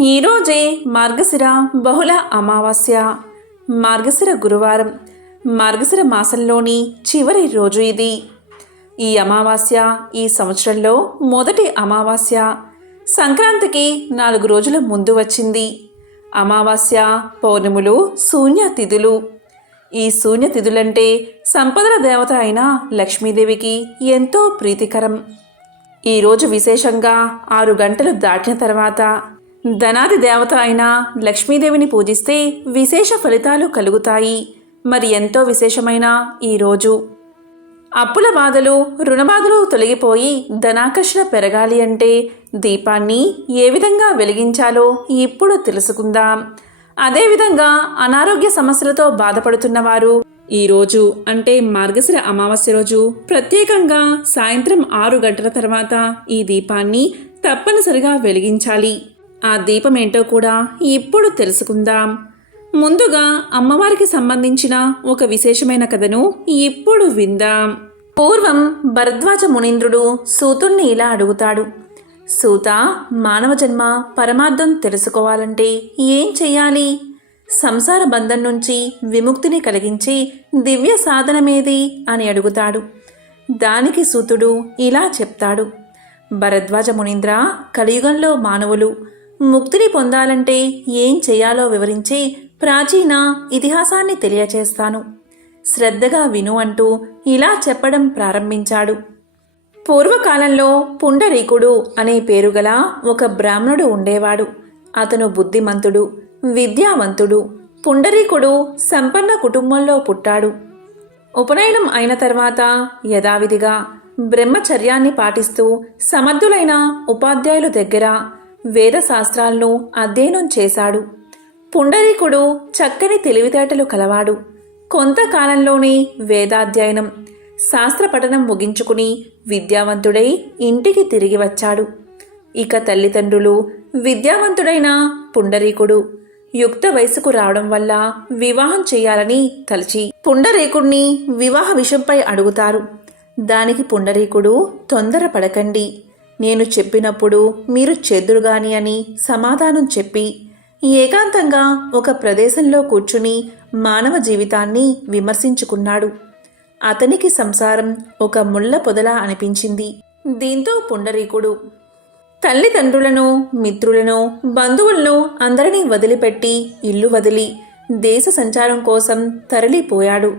ఈరోజే మార్గశిర బహుళ అమావాస్య. మార్గశిర గురువారం మార్గశిర మాసంలోని చివరి రోజు ఇది. ఈ అమావాస్య ఈ సంవత్సరంలో మొదటి అమావాస్య. సంక్రాంతికి నాలుగు రోజుల ముందు వచ్చింది. అమావాస్య పౌర్ణములు శూన్యతిథులు. ఈ శూన్యతిథులంటే సంపదల దేవత అయిన లక్ష్మీదేవికి ఎంతో ప్రీతికరం. ఈరోజు విశేషంగా ఆరు గంటలు దాటిన తర్వాత ధనాది దేవత అయిన లక్ష్మీదేవిని పూజిస్తే విశేష ఫలితాలు కలుగుతాయి. మరి ఎంతో విశేషమైన ఈరోజు అప్పుల బాధలు రుణబాధలు తొలగిపోయి ధనాకర్షణ పెరగాలి అంటే దీపాన్ని ఏ విధంగా వెలిగించాలో ఇప్పుడు తెలుసుకుందాం. అదేవిధంగా అనారోగ్య సమస్యలతో బాధపడుతున్న వారు ఈ రోజు అంటే మార్గశిర అమావాస్య రోజు ప్రత్యేకంగా సాయంత్రం ఆరు గంటల తర్వాత ఈ దీపాన్ని తప్పనిసరిగా వెలిగించాలి. ఆ దీపం ఏంటో కూడా ఇప్పుడు తెలుసుకుందాం. ముందుగా అమ్మవారికి సంబంధించిన ఒక విశేషమైన కథను ఇప్పుడు విందాం. పూర్వం భరద్వాజ మునీంద్రుడు సూతుణ్ణి ఇలా అడుగుతాడు. సూత మానవ జన్మ పరమార్థం తెలుసుకోవాలంటే ఏం చెయ్యాలి? సంసార బంధం నుంచి విముక్తిని కలిగించి దివ్య సాధనమేది అని అడుగుతాడు. దానికి సూతుడు ఇలా చెప్తాడు. భరద్వాజ మునీంద్ర కలియుగంలో మానవులు ముక్తిని పొందాలంటే ఏం చేయాలో వివరించి ప్రాచీన ఇతిహాసాన్ని తెలియచేస్తాను. శ్రద్ధగా విను అంటూ ఇలా చెప్పడం ప్రారంభించాడు. పూర్వకాలంలో పుండరీకుడు అనే పేరుగల ఒక బ్రాహ్మణుడు ఉండేవాడు. అతను బుద్ధిమంతుడు విద్యావంతుడు పుండరీకుడు సంపన్న కుటుంబంలో పుట్టాడు. ఉపనయనం అయిన తర్వాత యథావిధిగా బ్రహ్మచర్యాన్ని పాటిస్తూ సమర్థులైన ఉపాధ్యాయుల దగ్గర వేదశాస్త్రాలను అధ్యయనం చేశాడు. పుండరీకుడు చక్కని తెలివితేటలు కలవాడు. కొంతకాలంలోనే వేదాధ్యయనం శాస్త్ర పఠనం ముగించుకుని విద్యావంతుడై ఇంటికి తిరిగి వచ్చాడు. ఇక తల్లిదండ్రులు విద్యావంతుడైన పుండరీకుడు యుక్త వయసుకు రావడం వల్ల వివాహం చేయాలని తలచి పుండరీకుడిని వివాహ విషయంపై అడుగుతారు. దానికి పుండరీకుడు తొందరపడకండి. నేను చెప్పినప్పుడు మీరు చెదురుగాని అని సమాధానం చెప్పి ఏకాంతంగా ఒక ప్రదేశంలో కూర్చుని మానవ జీవితాన్ని విమర్శించుకున్నాడు. అతనికి సంసారం ఒక ముళ్ళ పొదలా అనిపించింది. దీంతో పుండరీకుడు తల్లిదండ్రులను మిత్రులను బంధువులను అందరినీ వదిలిపెట్టి ఇల్లు వదిలి దేశ సంచారం కోసం తరలిపోయాడు.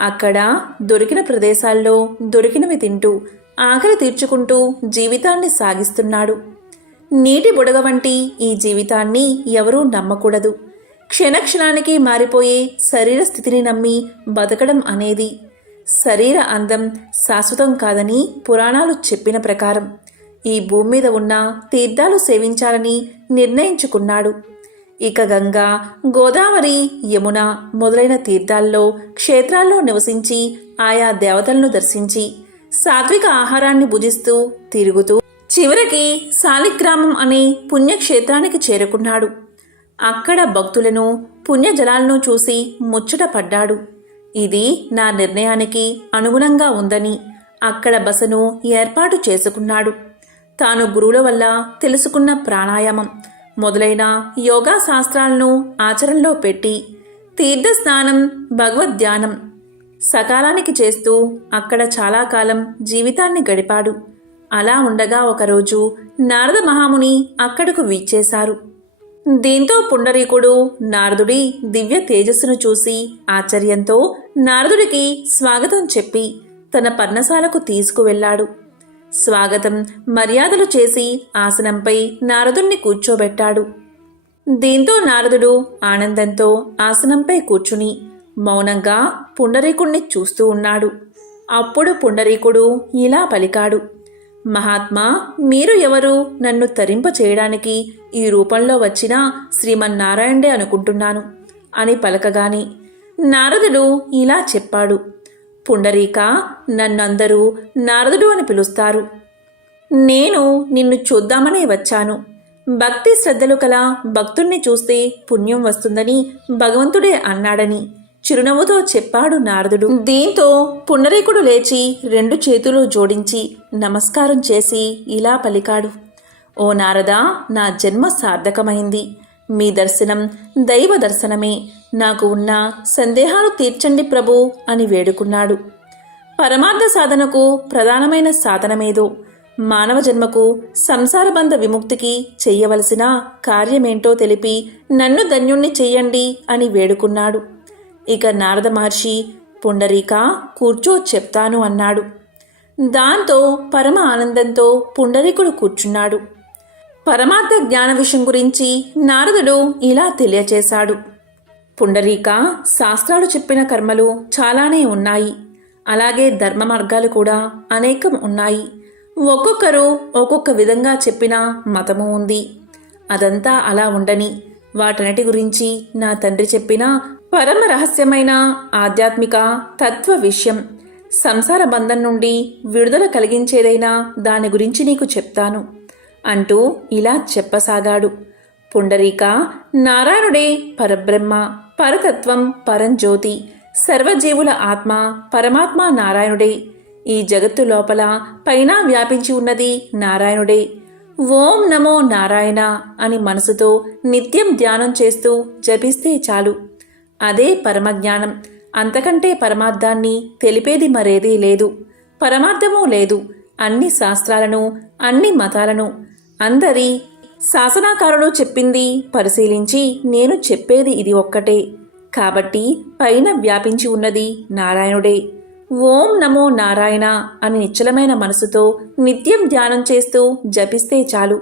అక్కడ దొరికిన ప్రదేశాల్లో దొరికినవి తింటూ ఆకలి తీర్చుకుంటూ జీవితాన్ని సాగిస్తున్నాడు. నీటి బుడగ వంటి ఈ జీవితాన్ని ఎవరూ నమ్మకూడదు. క్షణక్షణానికి మారిపోయే శరీర స్థితిని నమ్మి బతకడం అనేది శరీర అందం శాశ్వతం కాదని పురాణాలు చెప్పిన ప్రకారం ఈ భూమి మీద ఉన్న తీర్థాలు సేవించాలని నిర్ణయించుకున్నాడు. ఇక గంగా గోదావరి యమున మొదలైన తీర్థాల్లో క్షేత్రాల్లో నివసించి ఆయా దేవతలను దర్శించి సాత్విక ఆహారాన్ని భుజిస్తూ తిరుగుతూ చివరికి శాలిగ్రామం అనే పుణ్యక్షేత్రానికి చేరుకున్నాడు. అక్కడ భక్తులను పుణ్యజలాలను చూసి ముచ్చట పడ్డాడు. ఇది నా నిర్ణయానికి అనుగుణంగా ఉందని అక్కడ బసను ఏర్పాటు చేసుకున్నాడు. తాను గురువుల వల్ల తెలుసుకున్న ప్రాణాయామం మొదలైన యోగా శాస్త్రాలను ఆచరణలో పెట్టి తీర్థస్నానం భగవద్ధ్యానం సకాలానికి చేస్తూ అక్కడ చాలా కాలం జీవితాన్ని గడిపాడు. అలా ఉండగా ఒకరోజు నారద మహాముని అక్కడకు వీచేశారు దీంతో పుండరీకుడు నారదుడి దివ్య తేజస్సును చూసి ఆశ్చర్యంతో నారదుడికి స్వాగతం చెప్పి తన పర్ణశాలకు తీసుకువెళ్ళాడు. స్వాగతం మర్యాదలు చేసి ఆసనంపై నారదుణ్ణి కూర్చోబెట్టాడు. దీంతో నారదుడు ఆనందంతో ఆసనంపై కూర్చుని మౌనంగా పుండరీకుణ్ణి చూస్తూ ఉన్నాడు. అప్పుడు పుండరీకుడు ఇలా పలికాడు. మహాత్మా మీరు ఎవరు? నన్ను తరింప చేయడానికి ఈ రూపంలో వచ్చిన శ్రీమన్నారాయణే అనుకుంటున్నాను అని పలకగాని నారదుడు ఇలా చెప్పాడు. పుండరీక నన్నందరూ నారదుడు అని పిలుస్తారు. నేను నిన్ను చూద్దామనే వచ్చాను. భక్తి శ్రద్ధలు కల భక్తుణ్ణి చూస్తే పుణ్యం వస్తుందని భగవంతుడే అన్నాడని చిరునవ్వుతో చెప్పాడు నారదుడు. దీంతో పునరేకుడు లేచి రెండు చేతులు జోడించి నమస్కారం చేసి ఇలా పలికాడు. ఓ నారదా నా జన్మ సార్థకమైంది. మీ దర్శనం దైవ దర్శనమే. నాకు ఉన్న సందేహాలు తీర్చండి ప్రభు అని వేడుకున్నాడు. పరమార్థ సాధనకు ప్రధానమైన సాధనమేదో. మానవ జన్మకు సంసారబంధ విముక్తికి చెయ్యవలసిన కార్యమేంటో తెలిపి నన్ను ధన్యుణ్ణి చెయ్యండి అని వేడుకున్నాడు. ఇక నారద మహర్షి పుండరీక కూర్చో చెప్తాను అన్నాడు. దాంతో పరమ ఆనందంతో పుండరీకుడు కూర్చున్నాడు. పరమార్థ జ్ఞాన విషయం గురించి నారదుడు ఇలా తెలియచేశాడు. పుండరీక శాస్త్రాలు చెప్పిన కర్మలు చాలానే ఉన్నాయి. అలాగే ధర్మ మార్గాలు కూడా అనేకం ఉన్నాయి. ఒక్కొక్కరు ఒక్కొక్క విధంగా చెప్పిన మతము ఉంది. అదంతా అలా ఉండని వాటన్నిటి గురించి నా తండ్రి చెప్పిన పరమ రహస్యమైన ఆధ్యాత్మిక తత్వ విషయం. సంసార బంధం నుండి విడుదల కలిగించేదైనా దాని గురించి నీకు చెప్తాను. అంటూ ఇలా చెప్పసాగాడు. పుండరీక నారాయణుడే పరబ్రహ్మ పరతత్వం పరంజ్యోతి సర్వజీవుల ఆత్మ పరమాత్మ నారాయణుడే. ఈ జగత్తు లోపల పైన వ్యాపించి ఉన్నది నారాయణుడే. ఓం నమో నారాయణ అని మనసుతో నిత్యం ధ్యానం చేస్తూ జపిస్తే చాలు. అదే పరమజ్ఞానం. అంతకంటే పరమార్థాన్ని తెలిపేది మరేదీ లేదు. పరమార్థమూ లేదు. అన్ని శాస్త్రాలను అన్ని మతాలను. అందరి శాసనాకారులు చెప్పింది పరిశీలించి నేను చెప్పేది ఇది ఒక్కటే. కాబట్టి పైన వ్యాపించి ఉన్నది నారాయణుడే. ఓం నమో నారాయణ అని నిశ్చలమైన మనసుతో నిత్యం ధ్యానం చేస్తూ జపిస్తే చాలు.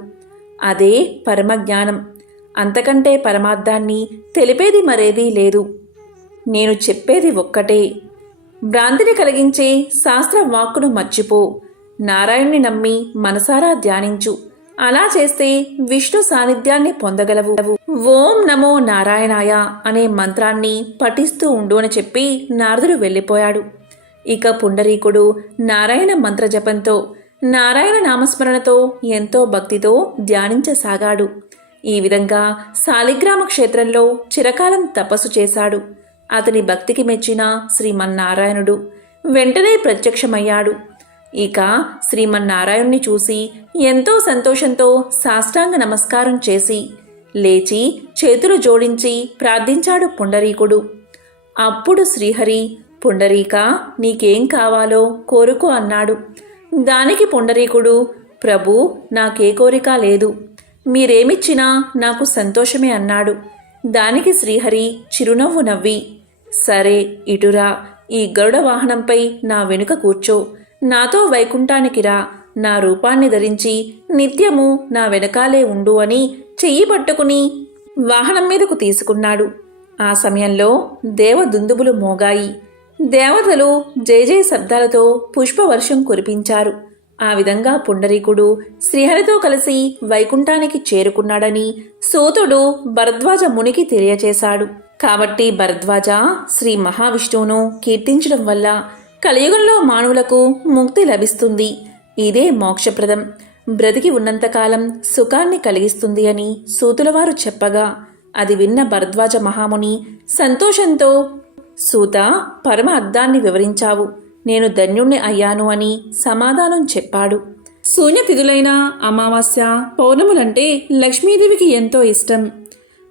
అదే పరమజ్ఞానం. అంతకంటే పరమార్థాన్ని తెలిపేది మరేదీ లేదు. నేను చెప్పేది ఒక్కటే. భ్రాంతిని కలిగించే శాస్త్ర వాక్కును మర్చిపో. నారాయణ్ణి నమ్మి మనసారా ధ్యానించు. అలా చేస్తే విష్ణు సాన్నిధ్యాన్ని పొందగలవు. ఓం నమో నారాయణాయ అనే మంత్రాన్ని పఠిస్తూ ఉండు అని చెప్పి నారదుడు వెళ్ళిపోయాడు. ఇక పుండరీకుడు నారాయణ మంత్ర జపంతో నారాయణ నామస్మరణతో ఎంతో భక్తితో ధ్యానించసాగాడు. ఈ విధంగా శాలిగ్రామ క్షేత్రంలో చిరకాలం తపస్సు చేశాడు. అతని భక్తికి మెచ్చిన శ్రీమన్నారాయణుడు వెంటనే ప్రత్యక్షమయ్యాడు. ఇక శ్రీమన్నారాయణ్ణి చూసి ఎంతో సంతోషంతో సాష్టాంగ నమస్కారం చేసి లేచి చేతులు జోడించి ప్రార్థించాడు పుండరీకుడు. అప్పుడు శ్రీహరి పుండరీక నీకేం కావాలో కోరుకో అన్నాడు. దానికి పుండరీకుడు ప్రభు నాకే కోరిక లేదు. మీరేమిచ్చినా నాకు సంతోషమే అన్నాడు. దానికి శ్రీహరి చిరునవ్వు నవ్వి సరే ఇటురా ఈ గరుడ వాహనంపై నా వెనుక కూర్చో. నాతో వైకుంఠానికి రా. నా రూపాన్ని ధరించి నిత్యము నా వెనకాలే ఉండు అని చెయ్యి పట్టుకుని వాహనం మీదకు తీసుకున్నాడు. ఆ సమయంలో దేవదుందుబులు మోగాయి. దేవతలు జయ జయ శబ్దాలతో పుష్పవర్షం కురిపించారు. ఆ విధంగా పుండరీకుడు శ్రీహరితో కలిసి వైకుంఠానికి చేరుకున్నాడని సూతుడు భరద్వాజ మునికి తెలియచేశాడు. కాబట్టి భరద్వాజ శ్రీ మహావిష్ణువును కీర్తించడం వల్ల కలియుగంలో మానవులకు ముక్తి లభిస్తుంది. ఇదే మోక్షప్రదం. బ్రతికి ఉన్నంతకాలం సుఖాన్ని కలిగిస్తుంది అని సూతులవారు చెప్పగా అది విన్న భరద్వాజ మహాముని సంతోషంతో సూత పరమ అర్థాన్ని వివరించావు. నేను ధన్యుణ్ణి అయ్యాను అని సమాధానం చెప్పాడు. శూన్యతిథులైన అమావాస్య పౌర్ణములంటే లక్ష్మీదేవికి ఎంతో ఇష్టం.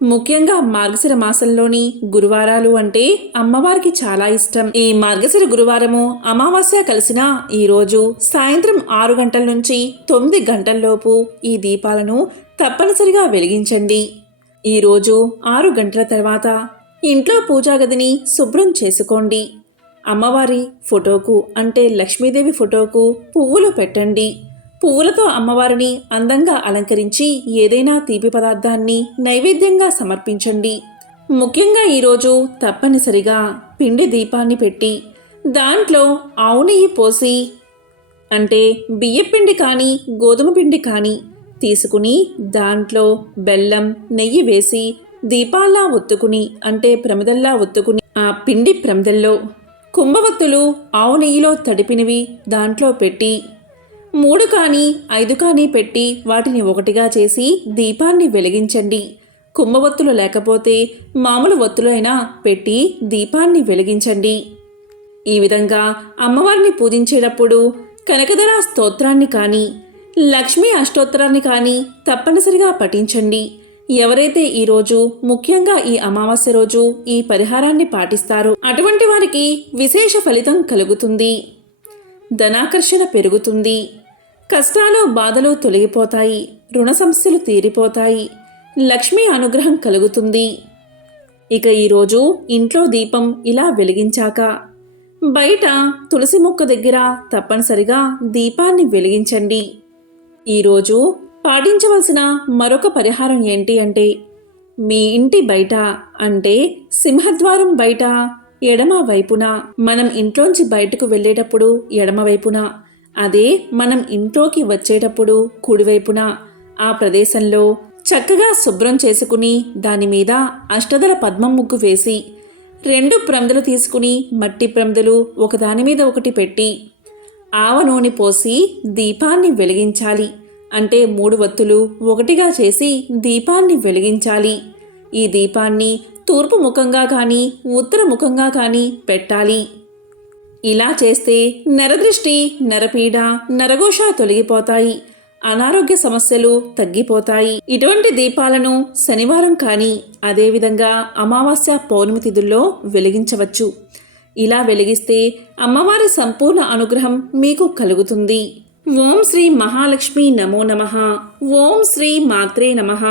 ముఖ్యంగా మార్గశిర మాసంలోని గురువారాలు అంటే అమ్మవారికి చాలా ఇష్టం. ఈ మార్గశిర గురువారము అమావాస్య కలిసిన ఈరోజు సాయంత్రం ఆరు గంటల నుంచి తొమ్మిది గంటల్లోపు ఈ దీపాలను తప్పనిసరిగా వెలిగించండి. ఈరోజు ఆరు గంటల తర్వాత ఇంట్లో పూజా గదిని శుభ్రం చేసుకోండి. అమ్మవారి ఫోటోకు అంటే లక్ష్మీదేవి ఫోటోకు పువ్వులు పెట్టండి. పువ్వులతో అమ్మవారిని అందంగా అలంకరించి ఏదైనా తీపి పదార్థాన్ని నైవేద్యంగా సమర్పించండి. ముఖ్యంగా ఈరోజు తప్పనిసరిగా పిండి దీపాన్ని పెట్టి దాంట్లో ఆవు నెయ్యి పోసి అంటే బియ్యపిండి కానీ గోధుమ పిండి కానీ తీసుకుని దాంట్లో బెల్లం నెయ్యి వేసి దీపాల్లా ఒత్తుకుని అంటే ప్రమిదల్లా ఒత్తుకుని ఆ పిండి ప్రమిదల్లో కుంభవత్తులు ఆవు నెయ్యిలో తడిపినవి దాంట్లో పెట్టి మూడు కానీ ఐదు కానీ పెట్టి వాటిని ఒకటిగా చేసి దీపాన్ని వెలిగించండి. కుంభవత్తులు లేకపోతే మామూలు ఒత్తులైనా పెట్టి దీపాన్ని వెలిగించండి. ఈ విధంగా అమ్మవారిని పూజించేటప్పుడు కనకధర స్తోత్రాన్ని కానీ లక్ష్మీ అష్టోత్తరాన్ని కానీ తప్పనిసరిగా పఠించండి. ఎవరైతే ఈరోజు ముఖ్యంగా ఈ అమావాస్య రోజు ఈ పరిహారాన్ని పాటిస్తారో అటువంటి వారికి విశేష ఫలితం కలుగుతుంది. ధనాకర్షణ పెరుగుతుంది. కష్టాలు బాధలు తొలగిపోతాయి. రుణ సమస్యలు తీరిపోతాయి. లక్ష్మీ అనుగ్రహం కలుగుతుంది. ఇక ఈరోజు ఇంట్లో దీపం ఇలా వెలిగించాక బయట తులసి మొక్క దగ్గర తప్పనిసరిగా దీపాన్ని వెలిగించండి. ఈరోజు పాటించవలసిన మరొక పరిహారం ఏంటి అంటే మీ ఇంటి బయట అంటే సింహద్వారం బయట ఎడమ వైపున మనం ఇంట్లోంచి బయటకు వెళ్ళేటప్పుడు ఎడమ వైపున అదే మనం ఇంట్లోకి వచ్చేటప్పుడు కుడివైపున ఆ ప్రదేశంలో చక్కగా శుభ్రం చేసుకుని దాని మీద అష్టదల పద్మం ముగ్గు వేసి రెండు ప్రమిదలు తీసుకుని మట్టి ప్రమిదలు ఒకదాని మీద ఒకటి పెట్టి ఆవ నూనె పోసి దీపాన్ని వెలిగించాలి. అంటే మూడు వత్తులు ఒకటిగా చేసి దీపాన్ని వెలిగించాలి. ఈ దీపాన్ని తూర్పు ముఖంగా కానీ ఉత్తర ముఖంగా కానీ పెట్టాలి. ఇలా చేస్తే నరదృష్టి నరపీడ నరఘోష తొలగిపోతాయి. అనారోగ్య సమస్యలు తగ్గిపోతాయి. ఇటువంటి దీపాలను శనివారం కానీ అదేవిధంగా అమావాస్య పౌర్ణమి తిథుల్లో వెలిగించవచ్చు. ఇలా వెలిగిస్తే అమ్మవారి సంపూర్ణ అనుగ్రహం మీకు కలుగుతుంది. ఓం శ్రీ మహాలక్ష్మి నమో నమ. ఓం శ్రీ మాత్రే నమః.